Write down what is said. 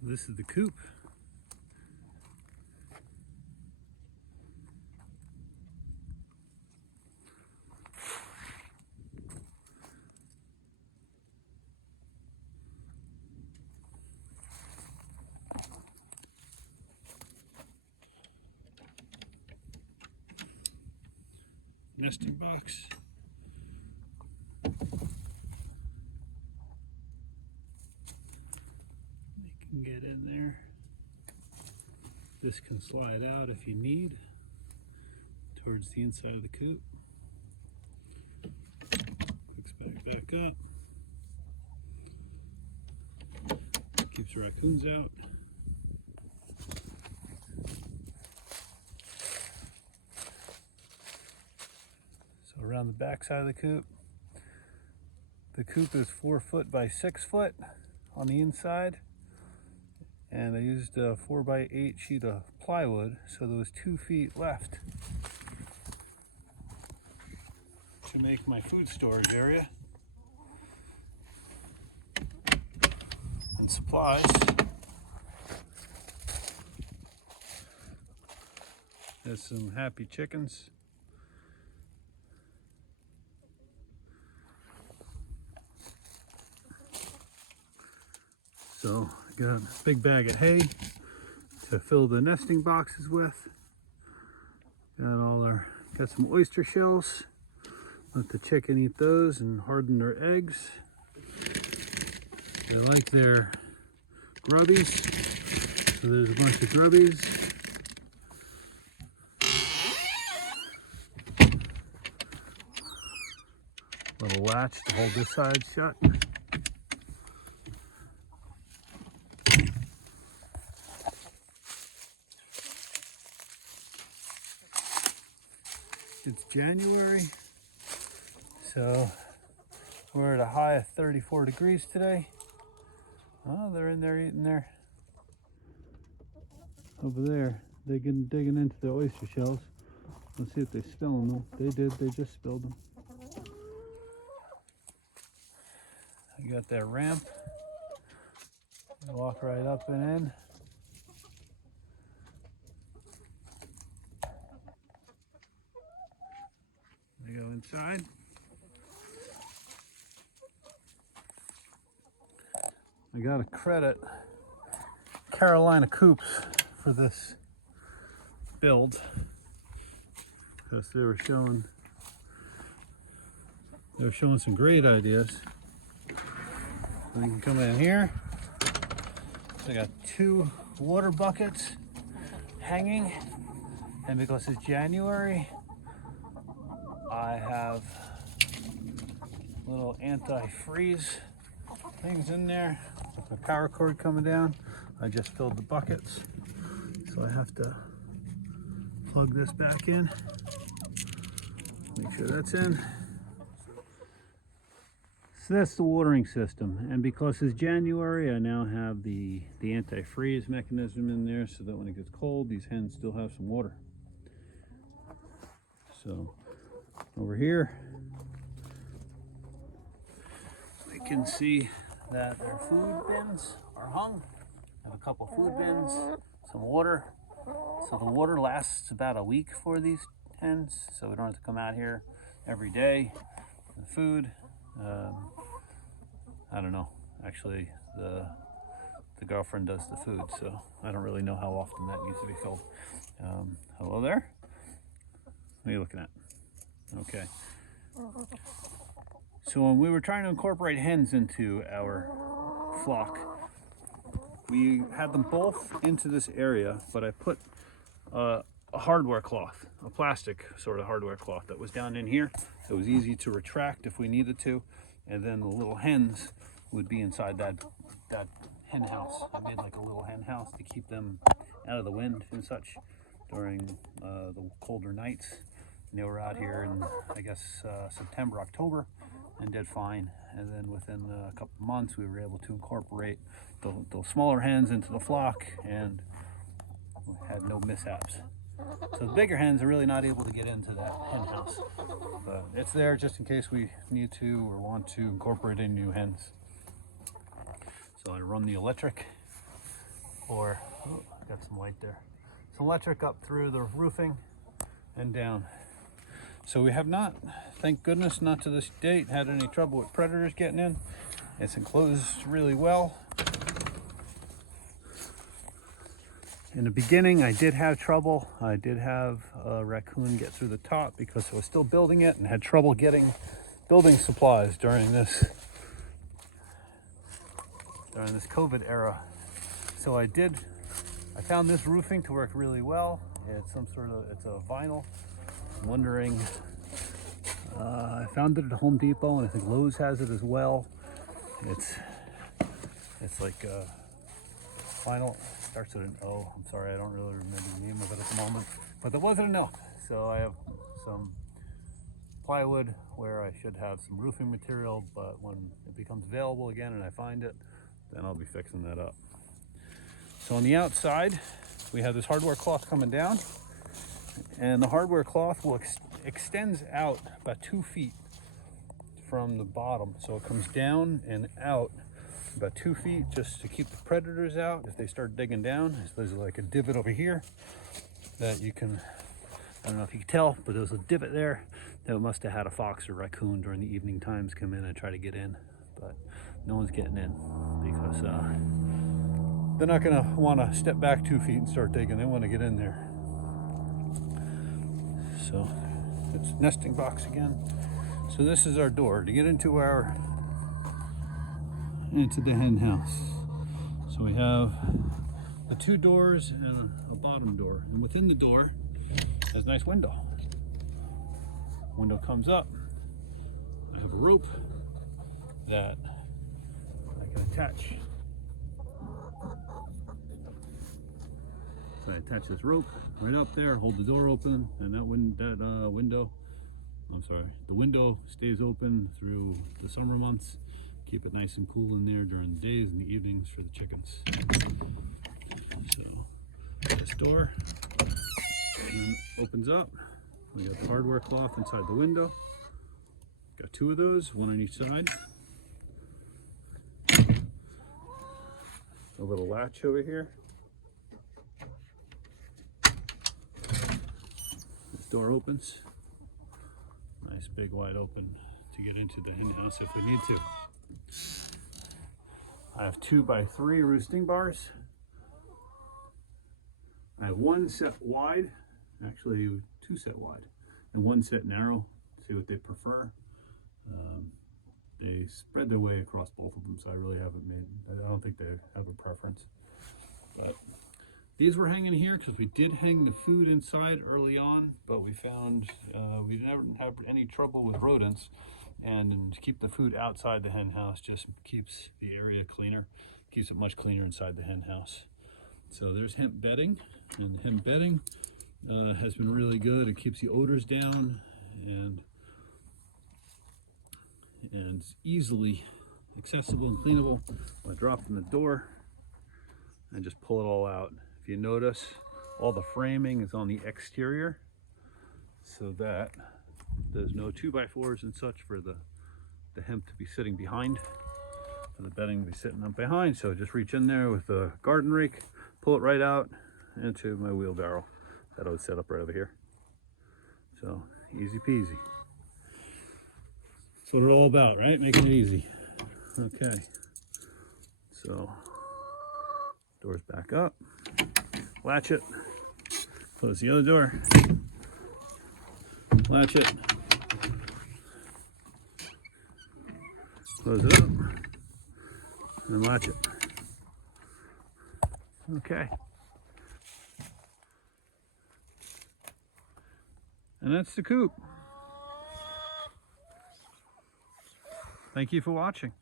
This is the coop. Nesting box. You can get in there. This can slide out if you need towards the inside of the coop. Clicks back up. Keeps the raccoons out. So around the back side of the coop is 4 foot by 6 foot on the inside, and I used a 4 by 8 sheet of plywood, so there was 2 feet left to make my food storage area and supplies. There's some happy chickens. So I got a big bag of hay to fill the nesting boxes with. Got some oyster shells. Let the chicken eat those and harden their eggs. They like their grubbies, so there's a bunch of grubbies. Little latch to hold this side shut. It's January, so we're at a high of 34 degrees today. Oh, they're in there eating there. Over there, digging into the oyster shells. Let's see if they spill them. They did, they just spilled them. I got that ramp. Walk right up and in. They go inside. I got to credit Carolina Coops for this build, because they were showing some great ideas. So you can come in here. So I got 2 water buckets hanging, and because it's January, I have little anti-freeze things in there. With the power cord coming down, I just filled the buckets, so I have to plug this back in. Make sure that's in. So that's the watering system, and because it's January, I now have the anti-freeze mechanism in there, so that when it gets cold, these hens still have some water. So over here, we can see that their food bins are hung. I have a couple food bins, some water. So the water lasts about a week for these hens, so we don't have to come out here every day for the food. I don't know. Actually, the girlfriend does the food, so I don't really know how often that needs to be filled. Hello there? What are you looking at? Okay. So when we were trying to incorporate hens into our flock, we had them both into this area, but I put a hardware cloth, a plastic sort of hardware cloth that was down in here. It was easy to retract if we needed to, and then the little hens would be inside that hen house. I made like a little hen house to keep them out of the wind and such during the colder nights. And they were out here in, I guess, September, October, and did fine. And then within a couple of months, we were able to incorporate the smaller hens into the flock, and we had no mishaps. So the bigger hens are really not able to get into that hen house, but it's there just in case we need to or want to incorporate any new hens. So I run the electric or, oh, got some light there. Some electric up through the roofing and down. So we have not, thank goodness, not to this date, had any trouble with predators getting in. It's enclosed really well. In the beginning, I did have trouble. I did have a raccoon get through the top because I was still building it and had trouble getting building supplies during this COVID era. So I found this roofing to work really well. It's it's a vinyl. I'm wondering, I found it at Home Depot, and I think Lowe's has it as well. It's like vinyl. Starts with an O. I'm sorry, I don't really remember the name of it at the moment, but there wasn't enough. So I have some plywood where I should have some roofing material, but when it becomes available again and I find it, then I'll be fixing that up. So on the outside, we have this hardware cloth coming down, and the hardware cloth extends out about 2 feet from the bottom. So it comes down and out about 2 feet just to keep the predators out if they start digging down. There's like a divot over here that you can, I don't know if you can tell, but there's a divot there that must have had a fox or raccoon during the evening times come in and try to get in, but no one's getting in because they're not gonna want to step back 2 feet and start digging. They want to get in there. So it's nesting box again. So this is our door to get into the hen house. So we have the 2 doors and a bottom door, and within the door there's a nice window. Window comes up. I have a rope that I can attach. So I attach this rope right up there, hold the door open, and the window stays open through the summer months. Keep it nice and cool in there during the days and the evenings for the chickens. So this door opens up. We got the hardware cloth inside the window. Got 2 of those, one on each side. A little latch over here. This door opens. Nice big wide open to get into the hen house if we need to. I have 2x3 roosting bars. I have 1 set wide, actually 2 set wide, and 1 set narrow. See what they prefer. They spread their way across both of them, so I don't think they have a preference. But these were hanging here because we did hang the food inside early on, but we found we never have any trouble with rodents. And to keep the food outside the hen house just keeps the area cleaner, keeps it much cleaner inside the hen house. So there's hemp bedding, and the hemp bedding has been really good. It keeps the odors down, and it's easily accessible and cleanable. I drop in the door and just pull it all out. If you notice, all the framing is on the exterior, so that there's no 2x4s and such for the hemp to be sitting behind, for the bedding to be sitting up behind. So just reach in there with the garden rake, pull it right out into my wheelbarrow that I was set up right over here. So easy peasy. That's what it's all about, right? Making it easy. Okay. So doors back up, latch it, close the other door, latch it, close it up, and latch it. Okay. And that's the coop. Thank you for watching.